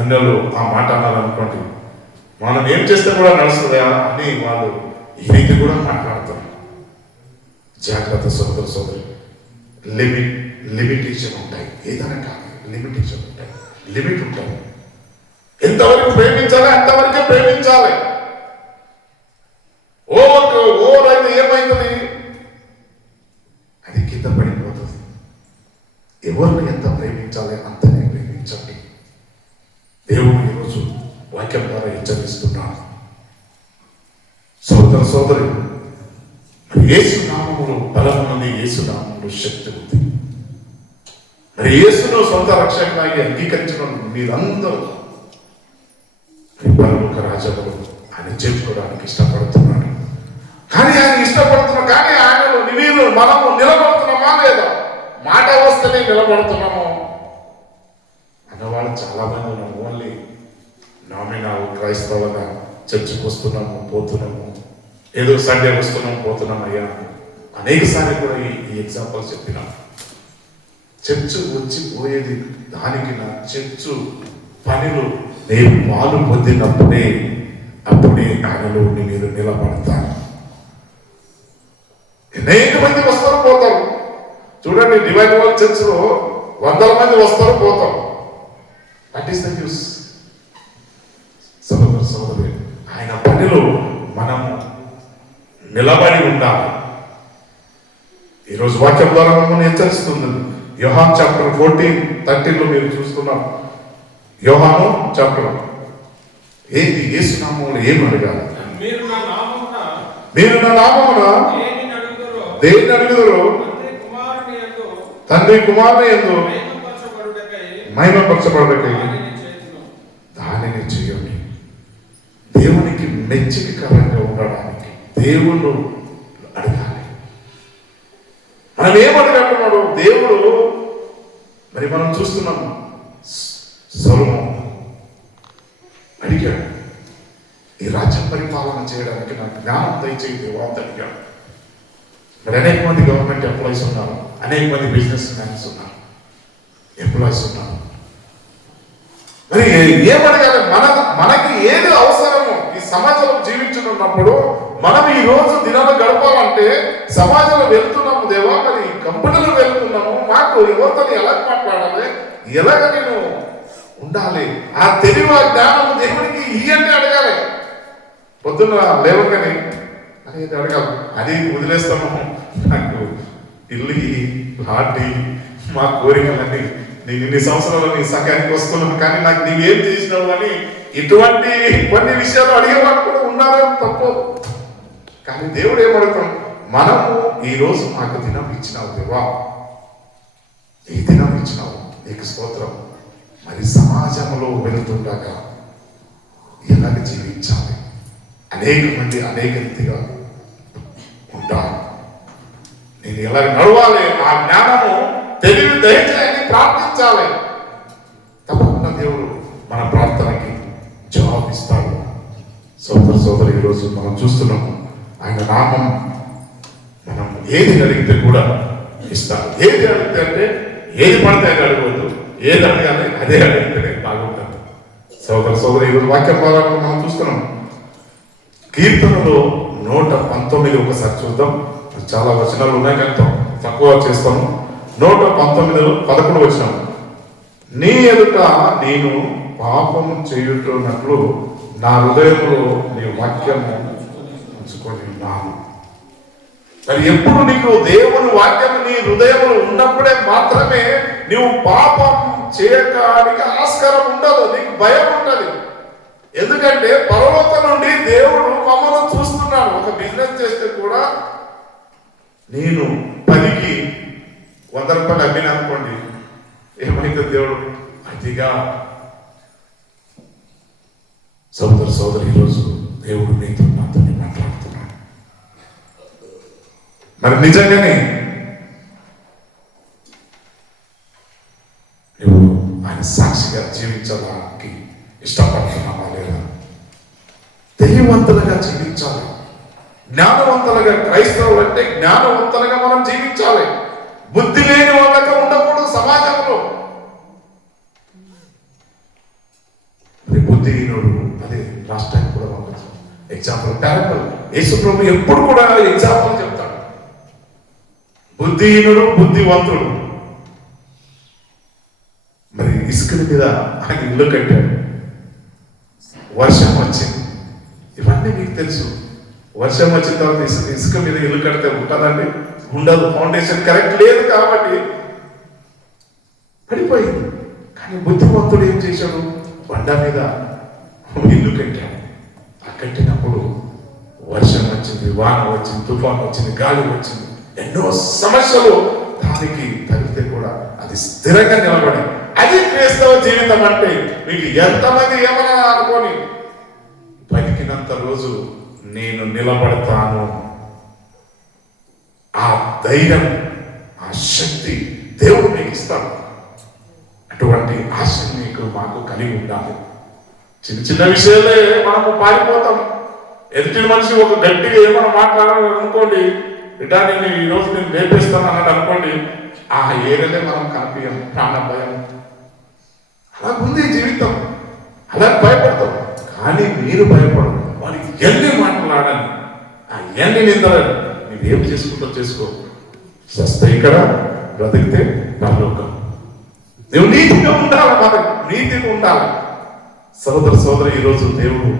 అన్నలు ఆ మాట అన్నారనుకోండి, మనం ఏం చేస్తే కూడా నడుస్తుందా అని వాళ్ళు ఈ రీతి కూడా మాట్లాడతారు. జాగ్రత్త సోదరి. లిమిటేషన్ ఉంటాయి. ఏదైనా కానీ లిమిటేషన్ ఉంటాయి, లిమిట్ ఉంటాయి. ఎంతవరకు ప్రేమించాలి అంతవరకే ప్రేమించాలి. ఓవర్ అయితే ఏమైతుంది? అది కింద పడిపోతుంది. ఎవరిని ఎంత ప్రేమించాలి అంతనే ప్రేమించండి. దేవుడు ఈరోజు వాక్యం ద్వారా హెచ్చరిస్తున్నాడు. సోదరి, యేసు నామములో బలం ఉన్నది, యేసు నామములో శక్తి ఉంది. మరి యేసును సొంత రక్షకునిగా అంగీకరించిన మీరందరూ పరలోక రాజ్యములో ఆయన చేర్చుకోవడానికి ఇష్టపడుతున్నాడు. కానీ ఆయనలో మనము నిలబడుతున్నామా లేదా? మాట వస్తేనే నిలబడుతున్నాము అన్నవాళ్ళు చాలా మంది ఉన్నాము. ఓన్లీ నామినల్ క్రైస్తవులుగా చర్చికి వస్తున్నాము, పోతున్నాము, ఏదో సండే వస్తున్నాము, పోతున్నాం అయ్యా. అనేక సార్లు కూడా ఈ ఎగ్జాంపుల్ చెప్పిన చర్చ్ వచ్చి పోయేది దానికి నా చర్చ్ పనిలో నేను పాలు పొందినప్పుడే ఆయనలో మీరు నిలబడతాను. అనేక మంది వస్తారు పోతారు. చూడండి, డివైన్ వరల్డ్ చర్చ్లో 100 మంది వస్తారు పోతారు. That is the news. సోదరి, ఆయన పనిలో మనము నిలబడి ఉండాలి. ఈరోజు వాక్యం ద్వారా మనల్ని హెచ్చరిస్తుంది. యోహాను చాప్టర్ 14:13 మీరు చూస్తున్నారు. యోహాను చాప్టర్ ఏంటి? యేసు నామములో ఏమి అడగాలి? మీరు నా నామమున దేన్ని అడుగుదురో తండ్రి కుమారుని యందు మహిమపరచబడుటకై దానిని చేయండి. దేవునికి మెచ్చికరంగా ఉండడానికి దేవుడు అడగాలి. మనం ఏమడగట్టున్నాడు దేవుడు? మరి మనం చూస్తున్నాము, సొలొమోను అడిగాడు, ఈ రాజ్యం పరిపాలన చేయడానికి నాకు జ్ఞానం దయచేయి దేవా అని అడిగాడు. మరి అనేక మంది గవర్నమెంట్ ఎంప్లాయీస్ ఉన్నారు, అనేక మంది బిజినెస్ మ్యాన్స్ ఉన్నారు, ఎంప్లాయీస్ ఉన్నారు. మరి ఏమడగాలి? మనకి ఏది అవసరమో ఈ సమాజంలో జీవించుతున్నప్పుడు మనం ఈ రోజు దినాలు గడపాలంటే సమాజంలో వెళ్తున్నాము దేవా, మరి కంపెనీలు వెళ్తున్నాము, మాకు ఎవరితో ఎలా మాట్లాడాలి, ఎలాగ నేను ఉండాలి, ఆ తెలివి జ్ఞానం దేవునికి ఇయ్యండి అడగాలి. పొద్దున్న లేవగానే అనేది అడగాలి, అది వదిలేస్తాము. నాకు ఇల్లు లాంటి మా కోరికలన్నీ, నేను ఇన్ని సంవత్సరాలు నీ సంఘానికి వస్తున్నాను కానీ నాకు నీవేం చేసినావు అని ఇటువంటి కొన్ని విషయాలు అడిగేవాళ్ళు కూడా ఉన్నారో తప్పు. కానీ దేవుడు ఏమడుగుతాం, మనము ఈరోజు మాకు దినం ఇచ్చినావు దేవా, ఈ దినం ఇచ్చినావు, నీకు స్తోత్రం. మరి సమాజంలో వెళ్తుండగా ఎలాగ జీవించాలి? అనేక మంది అనేక రీతిగా ఉంటారు. నేను ఎలాగ నడవాలి? ఆ జ్ఞానము తెలివి దయచేయని ప్రార్థించాలి. తప్పకుండా దేవుడు మన ప్రార్థనకి జవాబు ఇస్తాడు. సోదరు ఈరోజు మనం చూస్తున్నాము, ఆయన నామం మనం ఏది అడిగితే కూడా ఇస్తాడు. ఏది అడిగితే అంటే ఏది పడితే అది అడగవద్దు, ఏది అడగాలి అదే అడిగితేనే బాగుంటుంది. సోదరు ఈరోజు వాక్యం ద్వారా మనం చూస్తున్నాం. కీర్తనలో 119 ఒకసారి చూద్దాం. చాలా వచనాలు ఉన్నాయి కానీ తక్కువ చేస్తాను. 119:11 వచనం, నీ ఎదుట నేను పాపము చేయుతున్నట్లు నా హృదయంలో నీ వాక్యము ఉంచుకొని ఉన్నాను. మరి ఎప్పుడు నీకు దేవుని వాక్యం నీ హృదయంలో ఉన్నప్పుడే మాత్రమే నీవు పాపం చేయడానికి ఆస్కారం ఉండదు, నీకు భయం ఉంటుంది. ఎందుకంటే పరలోకం నుండి దేవుడు మమ్మల్ని చూస్తున్నాడు. ఒక బిజినెస్ చేస్తే కూడా నేను 10కి 100 రూపాయలు అమ్మిన అనుకోండి, ఏమైతే దేవుడు అతిగా. సోదరు ఈరోజు దేవుడు మీతో నాతో మాట్లాడుతున్నాడు. మరి నిజంగానే నువ్వు ఆయన సాక్షిగా జీవించడానికి ఇష్టపడుతున్నావా లేదా? తెలియవంతులుగా జీవించాలి. జ్ఞానవంతులుగా, క్రైస్తవులు అంటే జ్ఞానవంతులుగా మనం జీవించాలి. బుద్ధి లేని వాళ్ళగా ఉండకూడదు సమాజంలో. బుద్ధిహీనుడు, అదే లాస్ట్ టైం కూడా పంపించాం ఎగ్జాంపుల్ పారబుల్. యేసు ప్రభు ఎప్పుడు కూడా ఎగ్జాంపుల్ చెప్తాడు. బుద్ధిహీనుడు, బుద్ధివంతుడు. మరి ఇసుకల మీద ఆయన ఇల్లు కట్టాడు, వర్షం వచ్చింది. ఇవన్నీ మీకు తెలుసు. వర్షం వచ్చిన తర్వాత ఇసుక మీద ఇల్లు కడితే ఉంటుందండి? ఉండదు. ఫౌండేషన్ కరెక్ట్ లేదు కాబట్టి పడిపోయింది. కానీ బుద్ధిమంతుడు ఏం చేశాడు? బండ మీద ఇల్లు కట్టాడు. ఆ కట్టినప్పుడు వర్షం వచ్చింది, వాన వచ్చింది, తుఫాను వచ్చింది, గాలి వచ్చింది, ఎన్నో సమస్యలు దానికి తగిలితే కూడా అది స్థిరంగా నిలబడి. అది క్రైస్తవ జీవితం అంటే. మీకు ఎంతమంది ఏమన్నా అనుకోని, బతికినంత రోజు నేను నిలబడతాను. ఆ ధైర్యం, ఆ శక్తి దేవుడు మీకు ఇస్తాడు. అటువంటి ఆశ మీకు మాకు కలిగి ఉండాలి. చిన్న చిన్న విషయాలే మనము పారిపోతాం. ఎదుటి మనిషి ఒక గట్టిగా ఏమైనా మాట్లాడాలి అనుకోండి, బిడ్డ నేను ఈరోజు నేను లేపేస్తాను అన్నాడు అనుకోండి, ఆ ఏరియాలే మనం కనిపించాం. ప్రాణ భయం అలాగుంది జీవితం. అలా భయపడతాం. కానీ మీరు భయపడదు. వాడికి ఎన్ని మాట్లాడాలి, ఆ ఎన్ని నిందలు నువ్వేం చేసుకుంటూ చేసుకో. సస్తే ఇక్కడ బ్రతికితే పరలోకం. నువ్వు నీతిగా ఉండాలి, మనకు నీతిగా ఉండాలి. సోదరు ఈరోజు దేవుడు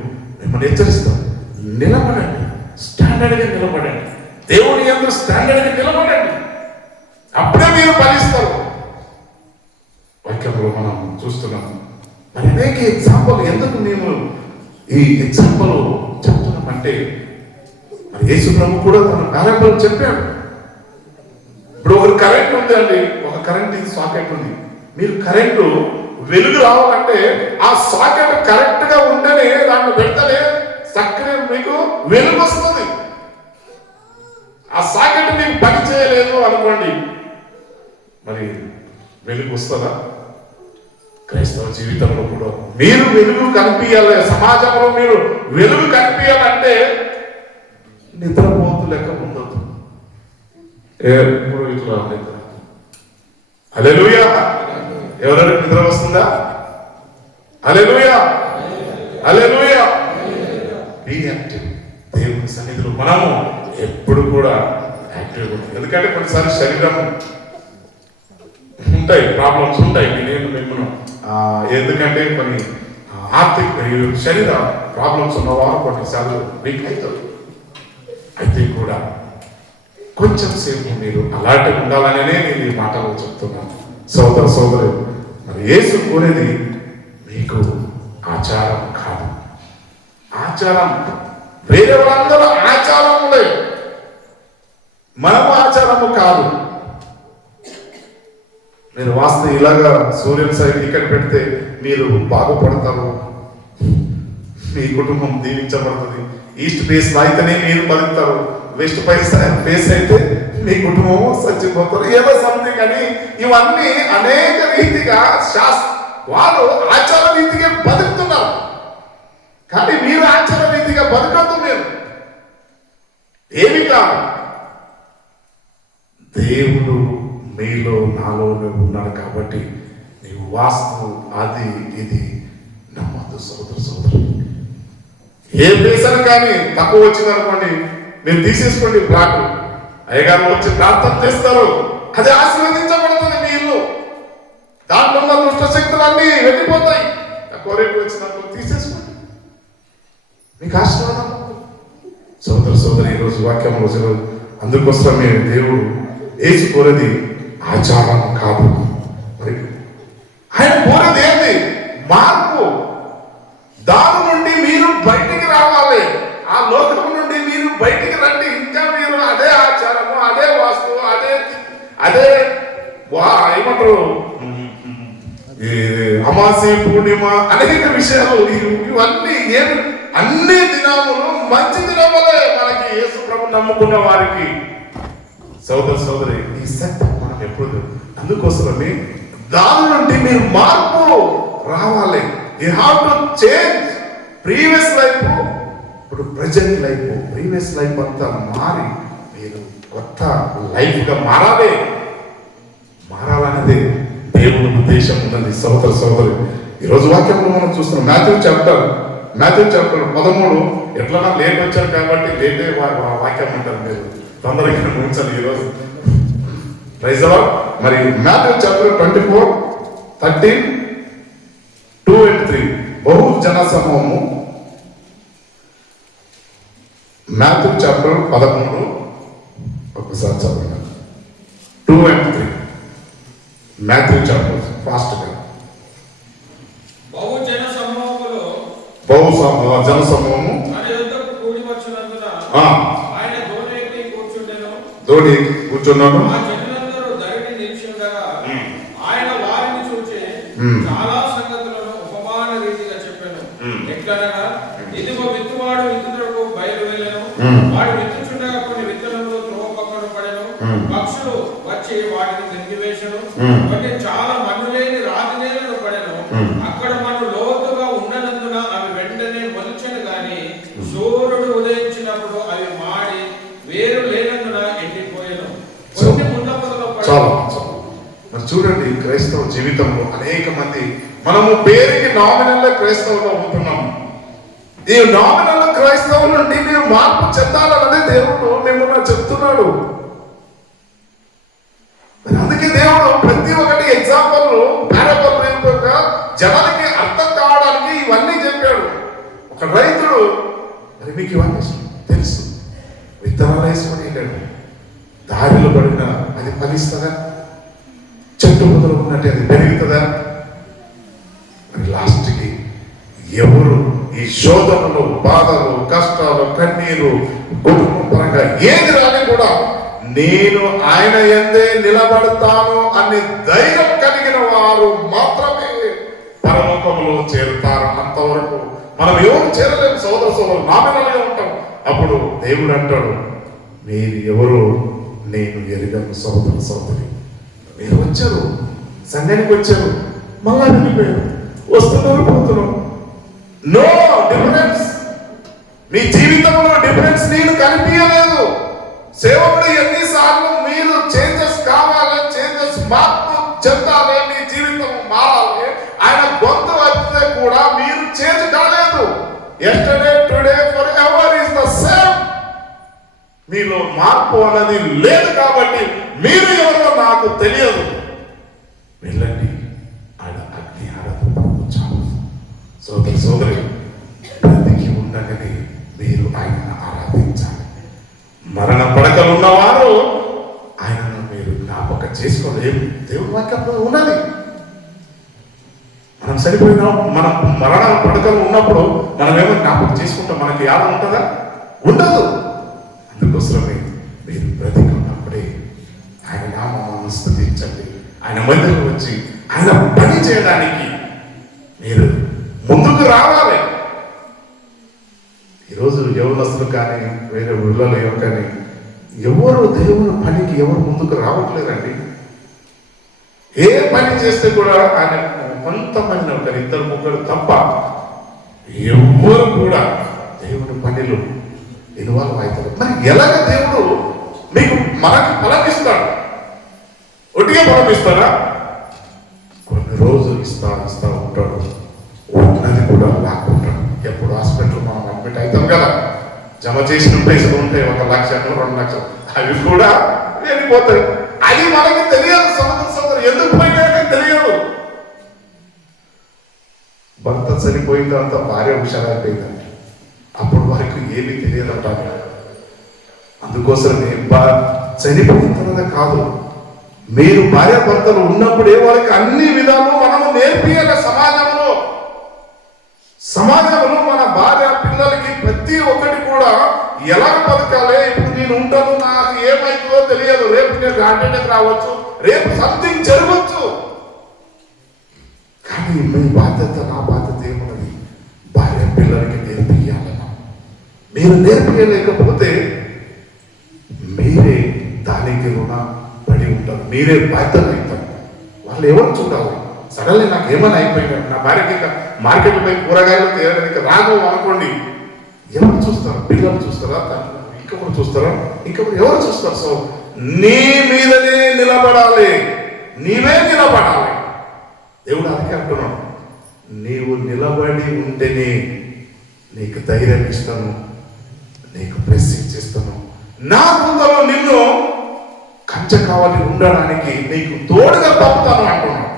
మిమ్మల్ని హెచ్చరిస్తాడు. నిలబడండి, స్టాండర్డ్గా నిలబడండి. దేవుని యందు స్టాండర్డ్గా నిలబడండి. అప్పుడే మీరు ఫలిస్తారు. వాక్యంలో మనం చూస్తున్నాం. మరి అనేక ఎగ్జాంపుల్. ఎందుకు మేము ఈ ఎగ్జాంపుల్ చెప్తున్నామంటే, మరి యేసు ప్రభు కూడా తన పారాబుల్ చెప్పాడు. ఇప్పుడు ఒక కరెంట్ ఉంది అండి, ఒక కరెంట్ సాకెట్ ఉంది. మీరు కరెంటు వెలుగు రావాలంటే ఆ సాకెట్ కరెక్ట్ గా ఉంటేనే, దాన్ని పెడితేనే చక్కగా మీకు వెలుగు వస్తుంది. ఆ సాకెట్ మీకు పని చేయలేదు అనుకోండి, మరి వెలుగు వస్తుందా? క్రైస్తవ జీవితంలో కూడా మీరు వెలుగు కనిపించాలి, సమాజంలో మీరు వెలుగు కనిపించాలంటే నిద్రపోతు లెక్క ఉండదు. ఎప్పుడు ఇట్లా నిద్ర. హల్లెలూయా. ఎవరైనా నిద్ర వస్తుందా? Hallelujah, hallelujah. Be active. దేవుని సన్నిధిలో మనము ఎప్పుడు కూడా యాక్టివ్గా ఉంటాం. ఎందుకంటే కొన్నిసార్లు శరీరం ఉంటాయి, ప్రాబ్లమ్స్ ఉంటాయి. నేను మిమ్మల్ని ఎందుకంటే కొన్ని ఆర్థిక శరీర ప్రాబ్లమ్స్ ఉన్నవారు కొన్నిసార్లు వీక్ అవుతారు. అయితే కూడా కొంచెం సేపు మీరు అలాంటి ఉండాలనే నేను ఈ మాటలు చెప్తున్నాను. సోదర సోదరు, మరి యేసు కోరేది మీకు ఆచారం కాదు. ఆచారం వేరే వాళ్ళందరూ ఆచారములే, మనము ఆచారము కాదు. మీరు వాస్తు ఇలాగా సూర్యుని సైడ్ ఇక్కడ పెడితే మీరు బాగుపడతారు, మీ కుటుంబం దీవించబడుతుంది. ఈస్ట్ ఫేస్ అయితేనే మీరు బతుకుతారు, వెస్ట్ ఫేస్ అయితే మీ కుటుంబం చచ్చిపోతారు, ఏదో సంథింగ్ అని ఇవన్నీ అనేక రీతిగా వాళ్ళు ఆచార రీతిగా బతుకుతున్నారు. కానీ మీరు ఆచార రీతిగా బతకద్దు. మీరు ఏమి కాదు, దేవుడు మీలో నాలోనే ఉన్నాడు కాబట్టి నీవు వాస్తు అది ఇది నమ్మద్దు. సోదరు సోదరు, ఏ దేశాలు కానీ తక్కువ వచ్చిందనుకోండి మీరు తీసేసుకోండి ప్లాట్. అయ్యగారు వచ్చి ప్రార్థన చేస్తారు, అది ఆశీర్వదించబడుతుంది. మీ ఇల్లు దాంట్లో ఉన్న దుష్ట శక్తులన్నీ వెళ్ళిపోతాయి. తక్కువ రేటు వచ్చినప్పుడు తీసేసుకోండి, మీకు ఆశీర్వాదం. సోదరు సోదరు, ఈరోజు వాక్యం రోజు అందుకోసమే దేవుడు యేసు కోరేది ఆచారం కాదు. మరి ఆయన కోరేది ఏంటి? మార్పు. దాని నుండి మీరు బయటికి రావాలి, ఆ లోకం నుండి మీరు బయటికి రండి. ఇంకా మీరు అదే ఆచారము, అదే వాస్తు, అదే ఏమంటారు అమావాస్య పూర్ణిమ అనేక విషయాలు ఇవన్నీ ఏమి అన్ని దినములు మంచి దినములే మనకి యేసు ప్రభు నమ్ముకున్న వారికి. సోదర సోదరి, ఈ సత్యం మనం ఎప్పుడు అందుకోసమే దాని నుండి మీరు మార్పు రావాలి. You have to change previous life, ఇప్పుడు ప్రజెంట్ లైఫ్, ప్రీవియస్ లైఫ్ అంతా మారి మీరు కొత్త లైఫ్ గా మారాలనేది దేవుని ఉద్దేశం ఉన్నది. సోదర సోదరి, ఈరోజు వాక్యంలో మనం చూస్తున్నాం మాథ్యూ చాప్టర్ 13. ఎట్లన్నా లేట్ వచ్చారు కాబట్టి లేటే వాక్యం అంటారు. మీరు తొందరగా ఉంచాలి ఈరోజు. Praise the lord. మరి మాథ్యూ చాప్టర్ 24, 13, 2 and 3 బహు జన సమూహము. మాథ్యూ చాప్టర్ 13 ఒకసారి చదవండి. 2 and 3 మాథ్యూ చాప్టర్ ఫాస్ట్ గా. బహు జన సమూహములో జన సమూహము కూడి వచ్చినందున ఆయన దోణి కూర్చున్నాను. ఆ జనులందరూ ధరణి నిలిచి ఉండగా ఆయన వారిని చూచి చాలా సంగతులను ఉపమాన రీతిగా చెప్పాను. ఎట్లనగా, ఇదిగో విత్తువాడు విత్తుటకు బయలు వెళ్ళెను. వాడు విత్తుచుండగా కొన్ని విత్తనములు త్రోవ పక్కన పడెను. పక్షులు వచ్చి వాటిని మింగివేశను. కొన్ని చాలా మన్ను లేని రాతి నేలను పడెను. అక్కడ మన్ను లోతుగా ఉన్నందున అవి వెంటనే మొలిచెను గాని సూర్యుడు ఉదయించినప్పుడు అవి మాడి వేరు లేనందున ఎండిపోయాను. కొన్ని ముళ్ళ పొదలో పడెను. మరి చూడండి, క్రైస్తవ జీవితంలో అనేక మంది మనము పేరుకి నామినల్ క్రైస్తవులు అవుతున్నాము. ఈ నామినల్ క్రైస్తవుల నుండి మీరు మార్పు చెందాలన్నదే దేవుడు మిమ్మల్ని చెప్తున్నాడు. అందుకే దేవుడు ప్రతి ఒక్కటి ఎగ్జాంపుల్ పారాబుల్ జనానికి అర్థం కావడానికి ఇవన్నీ చెప్పాడు. ఒక రైతుడు, మరి మీకు ఇవన్నీ తెలుసు, విత్తనాలు వేసుకొని వెళ్ళాడు, దారిలో పడిన అది ఫలిస్తుందా? చెట్టు మొదలు ఉన్నట్టు అది పెరుగుతుందా? మరి లాస్ట్కి ఎవరు ఈ శోధనలు, బాధలు, కష్టాలు, కన్నీరు, కుటుంబ పరంగా ఏది రాని కూడా నేను ఆయన యందే నిలబడతాను అనే ధైర్యం కలిగిన వారు మాత్రమే పరలోకంలో చేరుతారు. అంతవరకు మనం ఎవరు చేరలేము. సోదర సోదరు నామినల్గా ఉంటాం. అప్పుడు దేవుడు అంటాడు, మీరు ఎవరు నేను ఎరుగను. సోదర సోదరి, మీరు వచ్చారు, సంఘానికి వచ్చారు, మళ్ళా వెళ్ళిపోయారు. వస్తున్నారు, పోతున్నారు. No difference. మీ జీవితంలో డిఫరెన్స్ నేను కనిపించలేదు. సేవకుడు ఎన్నిసార్లు మీరు చేంజెస్ కావాలి, చేంజెస్ మార్పు చెందాలి, మీ జీవితం మారాలి, ఆయన గొంతు వస్తే కూడా మీరు చేంజ్ కాలేదు. Yesterday today for ever is the same. మీలో మార్పు అన్నది లేదు కాబట్టి మీరు ఎవరో నాకు తెలియదు. వెళ్ళండి, ఆయన అగ్ని ఆరాధన చాలు. సోదరి సోదరి, బ్రతికి ఉండగానే మీరు ఆయనను ఆరాధించాలి. మరణ పడకలు ఉన్నవారు ఆయనను మీరు జ్ఞాపకం చేసుకోలేము. దేవుడి వాక్యంలో ఉన్నది. మనం సరిపోయినా మనం మరణ పడకలు ఉన్నప్పుడు మనం ఏమో జ్ఞాపకం చేసుకుంటాం, మనకి యాద ఉంటుందా? ఉండదు. అందుకోసమే మీరు బ్రతికి ఉన్నప్పుడే ఆయన నామమును స్తుతించండి. ఆయన మందిరం వచ్చి ఆయన పని చేయడానికి మీరు ముందుకు రావాలి. ఈరోజు యవనస్తులు కానీ వేరే ఊళ్ళలో కానీ ఎవరు దేవుని పనికి ఎవరు ముందుకు రావట్లేదండి. ఏ పని చేస్తే కూడా ఆయన కొంతమంది ఒకరు ఇద్దరు ముగ్గురు తప్ప ఎవరు కూడా దేవుని పనిలో ఇన్వాల్వ్ అవుతారు. మరి ఎలాగ దేవుడు మీకు మనకి ఫలమిస్తాడు? ఒట్టిగా ఫలమిస్తారా? కొన్ని రోజులు ఇస్తా ఉంటాడు, ఉన్నది కూడా లాక్కుంటాడు. ఎప్పుడు హాస్పిటల్ మనం అడ్మిట్ అవుతాం కదా, జమ చేసిన పైసలు ఉంటాయి, 1 లక్ష 2 లక్షలు, అవి కూడా వెళ్ళిపోతాయి. అది మనకి తెలియదు. సోదరు ఎందుకు పోయినా తెలియదు. భర్త చనిపోయిన తర్వాత భార్య హుషారైపోయిందంట, అప్పుడు వారికి ఏమీ తెలియదంట. అందుకోసమే చనిపోయిన తర్వాత కాదు, మీరు భార్య భర్తలు ఉన్నప్పుడే వాళ్ళకి అన్ని విధాలు మనము నేర్పియాలి. సమాజంలో మన భార్య పిల్లలకి ప్రతి ఒక్కటి కూడా ఎలా బతకాలి. ఇప్పుడు నేను ఉంటాను, నాకు ఏమైతుందో తెలియదు, రేపు నేను హార్ట్ రావచ్చు, రేపు సంథింగ్ జరగవచ్చు. కానీ మీ బాధ్యత, నా బాధ్యత ఏమన్నది? భార్య పిల్లలకి నేర్పియాలన్నా. మీరు నేర్పియలేకపోతే మీరే దానికి రుణపడి ఉంటారు, మీరే బాధ్యత అవుతారు. వాళ్ళు ఎవరు చూడాలి? సడన్లీ నాకు ఏమైనా అయిపోయింది, నా భార్యకి మార్కెట్ పై కూరగాయలు తేయడానికి రాదు అనుకోండి, ఎవరు చూస్తారు? పిల్లలు చూస్తారా? ఇంకొకరు చూస్తారా? ఇంకొకరు ఎవరు చూస్తారు? సో నీ మీదనే నిలబడాలి, నీవే నిలబడాలి. దేవుడు అందుకే అంటున్నాడు, నీవు నిలబడి ఉంటేనే నీకు ధైర్యం ఇస్తాను, నీకు బ్లెస్సింగ్ చేస్తాను, నా ముందలో నిన్ను కంచె కావాలి ఉండడానికి నీకు తోడుగా పంపుతాను అంటున్నాడు.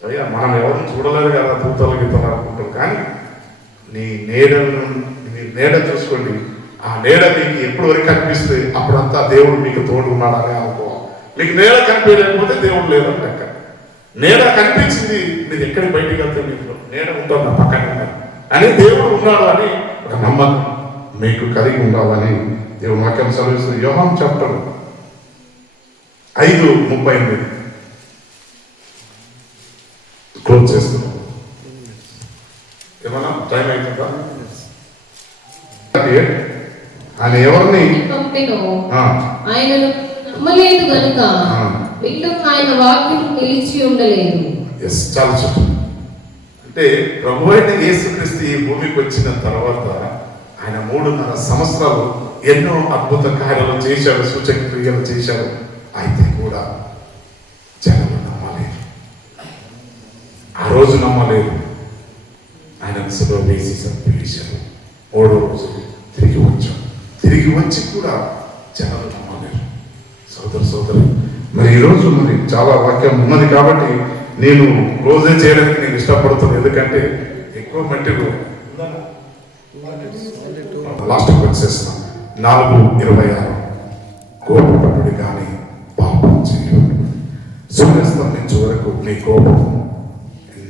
అయ్యా, మనం ఎవరిని చూడలేదు కదా, తూతలు గీతలు అనుకుంటాం. కానీ నీ నీడ చూసుకోండి. ఆ నీడ మీకు ఎప్పటి వరకు కనిపిస్తే అప్పుడంతా దేవుడు మీకు తోడు ఉన్నాడని అనుకోవాలి. మీకు నీడ కనిపించలేకపోతే దేవుడు లేదని లెక్క. నీడ కనిపించింది, మీరు ఎక్కడికి బయటికి వెళ్తే మీకు నీడ ఉంటుంది, నా పక్కన అని దేవుడు ఉన్నాడు అని ఒక నమ్మకం మీకు కలిగి ఉండాలని దేవుడు వాక్యం సెలవిస్తుంది. యోహాను చాప్టర్ 5:38 క్లోజ్ చేస్తున్నాం. ఏమన్నా టైం అవుతుందా? ఆయన ఎవరిని పంపెనో ఆయనను నమ్మలేదు గనుక వీళ్ళు ఆయన వాక్యం నిలిచి ఉండలేదు. చాలా చెప్పు. అంటే ప్రభు అయిన యేసుక్రీస్తు ఈ భూమికి వచ్చిన తర్వాత ఆయన 3.5 సంవత్సరాలు ఎన్నో అద్భుత కార్యాలు చేశారు, సూచక క్రియలు చేశారు. అయితే కూడా జనం నమ్మలేదు. ఆ రోజు నమ్మలేదు. ఆయన శిలువ వేసి చంపేశారు. 3వ రోజు తిరిగి వచ్చాం. తిరిగి వచ్చి కూడా జనం నమ్మలేదు. సోదరు మరి ఈరోజు మరి చాలా వాక్యం ఉన్నది కాబట్టి నేను రోజే చేయడానికి నేను ఇష్టపడుతున్నాను. ఎందుకంటే ఎక్కువ మట్టిలో లాస్ట్కి వచ్చేస్తాను. 4:26 కోపపడు కానీ పాపం చేయకూడదు. సూర్యాస్తమించే వరకు నీ కోపం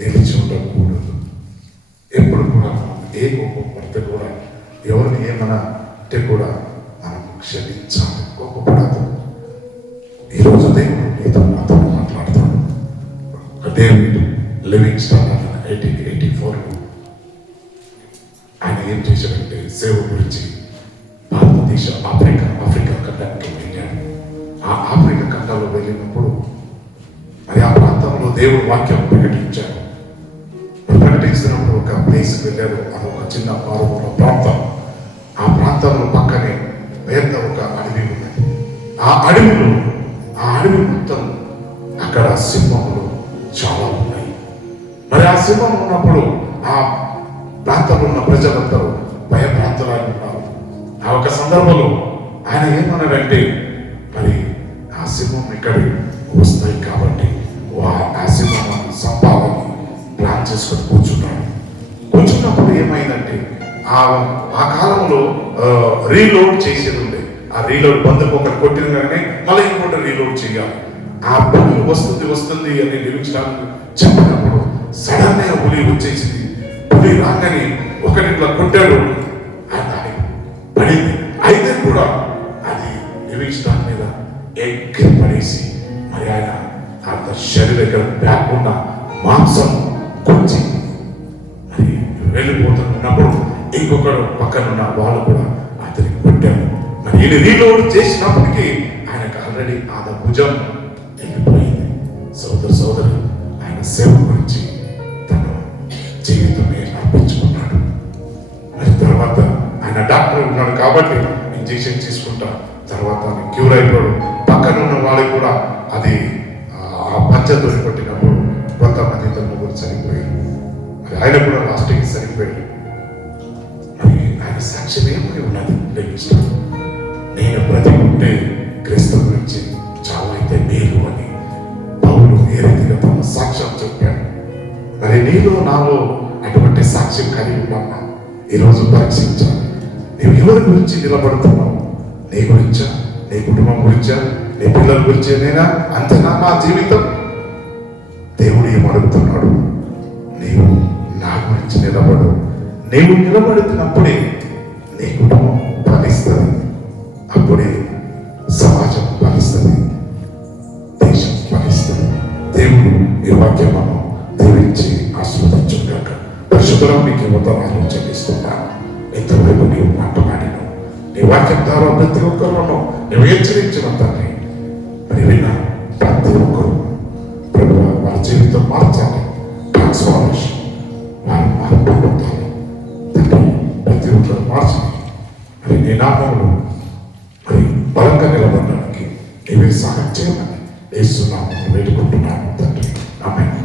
నిలిచి ఉండకూడదు. ఎప్పుడు కూడా ఏ కోపం పడితే కూడా ఎవరిని ఏమన్నా అంటే కూడా మనం క్షమించాలి, కోపపడదు. ఈరోజు దేవుడు నీతో నాతో మాట్లాడతాడు. డేవిడ్ లివింగ్స్టన్ 1884 ఆయన ఏం చేశాడంటే సేవ గురించి భారతదేశ ఆఫ్రికా ఖండానికి వెళ్ళాడు. ఆ ఆఫ్రికా ఖండంలో వెళ్ళినప్పుడు మరి ఆ ప్రాంతంలో దేవుడు వాక్యం ప్రకటించాడు. వెళ్ళారు. అది ఒక చిన్న మారుమూల ప్రాంతం. ఆ ప్రాంతంలో పక్కనే పెద్ద ఒక అడవి ఉన్నది. ఆ అడవి మొత్తం అక్కడ సింహములు చాలా ఉన్నాయి. మరి ఆ సింహం ఉన్నప్పుడు ఆ ప్రాంతంలో ఉన్న ప్రజలందరూ భయభ్రాంతులై ఉన్నారు. ఆ ఒక సందర్భంలో ఆయన ఏమన్నాడంటే, మరి ఆ సింహం ఇక్కడికి వస్తాయి కాబట్టి ఆ సింహం సంపాలని ప్లాన్ చేసుకొని కూర్చున్నప్పుడు ఏమైందంటే ఆ కాలంలో రీలోడ్ చేసేది ఉండే. ఆ రీలోడ్ బంధుకు ఒకటి కొట్టినగానే మళ్ళీ ఇంకోటి రీలోడ్ చేయాలి. ఆ పులి వస్తుంది అని నిరూపించడానికి చెప్పినప్పుడు సడన్ గా పులి వచ్చేసింది. పులి రాగానే ఒకరిట్లా కొట్టాడు, అది పడింది. అయితే కూడా అది నిరూపించడానికి మీద ఎగ్గి పడేసి మరి ఆయన అంత శరీరం బ్యాక్ ఉన్న మాంసం కొంచి మరి వెళ్ళిపోతున్నప్పుడు ఇంకొకరు పక్కన ఉన్న వాళ్ళు కూడా అతనికి కొట్టారు. మరి ఈయన రీలోడ్ చేసినప్పటికీ ఆయనకు ఆల్రెడీ ఆ భుజం వెళ్ళిపోయింది. సోదరు ఆయన సేవ గురించి తన జీవితమే అర్పించుకున్నాడు. మరి తర్వాత ఆయన డాక్టర్ ఉన్నాడు కాబట్టి ఇంజెక్షన్ తీసుకుంటా తర్వాత క్యూర్ అయిపోయాడు. పక్కన ఉన్న వాళ్ళకి కూడా అది ఆ పంచతో కొట్టినప్పుడు కొంతమంది ఇద్దరు ముగ్గురు చనిపోయారు. మరి ఆయన కూడా లాస్ట్కి చనిపోయాడు. మరి ఆయన సాక్ష్యం ఏమని ఉన్నది, నేను బ్రతికుంటే క్రీస్తు గురించి చాలా అయితే మేలు అని పౌలు ఏ రీతిగా తన సాక్ష్యం చెప్పాడు. మరి నీలో నాలో అటువంటి సాక్ష్యం కలిగి ఉన్నామా? ఈరోజు పరీక్షించాలి. నీవు ఎవరి గురించి నిలబడుతున్నావు? నీ గురించా, నీ కుటుంబం గురించా, నీ పిల్లల గురించి నేనా? అంతేనా నా జీవితం? దేవుడు ఏమడుగుతున్నాడు? నీవు నా గురించి నిలబడు. నీవు నిలబడుతున్నప్పుడే నీ కుటుంబం ఫలిస్తుంది, అప్పుడే సమాజం ఫలిస్తుంది, దేశం ఫలిస్తుంది. దేవుడు ఈ వాక్యమును దీవించి ఆస్వాదించుగాక. పరిశుద్ధులను మీకు ఉత్తరాలు చెల్లిస్తున్నాను. ఇంతవరకు నీవు మాట్లాడిను, నీ వాక్యం ద్వారా ప్రతి ఒక్కరును నువ్వు హెచ్చరించిన తండ్రి. మరి విన్నా ప్రతి ఒక్కరు ప్రభు వారి జీవితం మార్చాలి, ట్రాన్స్ఫార్మేషన్ వారు మార్పు పొందాలి తండ్రి. ప్రతి ఒక్కరు మార్చాలి. మరి నీ నామంలో మరి బలంగా నిలబడడానికి నీవే సహాయం చేయమని యేసు నామములో వేడుకుంటున్నాను తండ్రి. ఆమేన్.